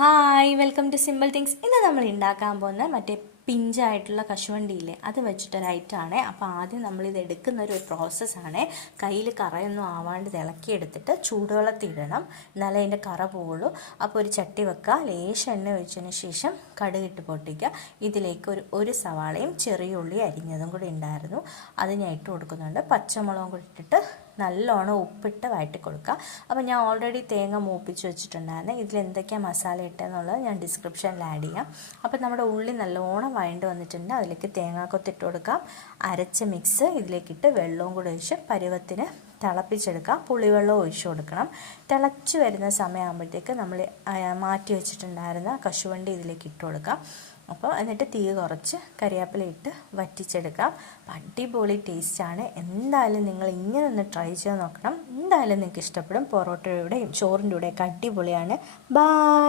Hi welcome to simple things ഇന്ന് നമ്മൾ ഉണ്ടാക്കാൻ പോകുന്ന മറ്റേ പിഞ്ചായിട്ടുള്ള കശുവണ്ടിയില്ലേ? അത് വെച്ചിട്ടൊരു ഐറ്റാണ് അപ്പോൾ ആദ്യം നമ്മളിത് എടുക്കുന്ന ഒരു പ്രോസസ്സാണ് കയ്യിൽ കറയൊന്നും ആവാണ്ട് തിളക്കിയെടുത്തിട്ട് ചൂടുവെള്ളത്തിടണം എന്നാലേ അതിന്റെ കറ പോവുള്ളൂ. അപ്പോൾ ഒരു ചട്ടി വെക്കുക. ലേശം എണ്ണ ഒഴിച്ചതിന് ശേഷം കടുകിട്ട് പൊട്ടിക്കുക. ഇതിലേക്ക് ഒരു ഒരു സവാളയും ചെറിയ ഉള്ളി അരിഞ്ഞതും കൂടി ഉണ്ടായിരുന്നു അത് ഞാൻ ഇട്ട് കൊടുക്കുന്നുണ്ട്. പച്ചമുളകും കൂടി ഇട്ടിട്ട് നല്ലോണം ഉപ്പിട്ട് വഴറ്റി കൊടുക്കുക അപ്പോൾ ഞാൻ ഓൾറെഡി തേങ്ങ മൂപ്പിച്ച് വെച്ചിട്ടുണ്ടായിരുന്നു. ഇതിൽ എന്തൊക്കെയാണ് മസാല ഇട്ടതെന്നുള്ളത് ഞാൻ ഡിസ്ക്രിപ്ഷനിൽ ആഡ് ചെയ്യാം. അപ്പോൾ നമ്മുടെ ഉള്ളി നല്ലോണം വഴണ്ട് വന്നിട്ടുണ്ട്. അതിലേക്ക് തേങ്ങാക്കൊത്ത് ഇട്ട് കൊടുക്കാം. അരച്ച മിക്സ് ഇതിലേക്കിട്ട് വെള്ളവും കൂടെ ഒഴിച്ച് പരുവത്തിന് തിളപ്പിച്ചെടുക്കാം. പുളിവെള്ളം ഒഴിച്ചു കൊടുക്കണം. തിളച്ച് വരുന്ന സമയമാകുമ്പോഴത്തേക്ക് നമ്മൾ മാറ്റി വെച്ചിട്ടുണ്ടായിരുന്ന കശുവണ്ടി ഇതിലേക്ക് ഇട്ട് കൊടുക്കാം. അപ്പോൾ എന്നിട്ട് തീ കുറച്ച് കറിവേപ്പില ഇട്ട് വറ്റിച്ചെടുക്കാം അടിപൊളി ടേസ്റ്റാണ് എന്തായാലും നിങ്ങൾ ഇങ്ങനെ ഒന്ന് ട്രൈ ചെയ്ത് നോക്കണം. എന്തായാലും നിങ്ങൾക്ക് ഇഷ്ടപ്പെടും. പൊറോട്ടയുടെയും ചോറിന്റെ കൂടെയൊക്കെ അടിപൊളിയാണ്. ബായ്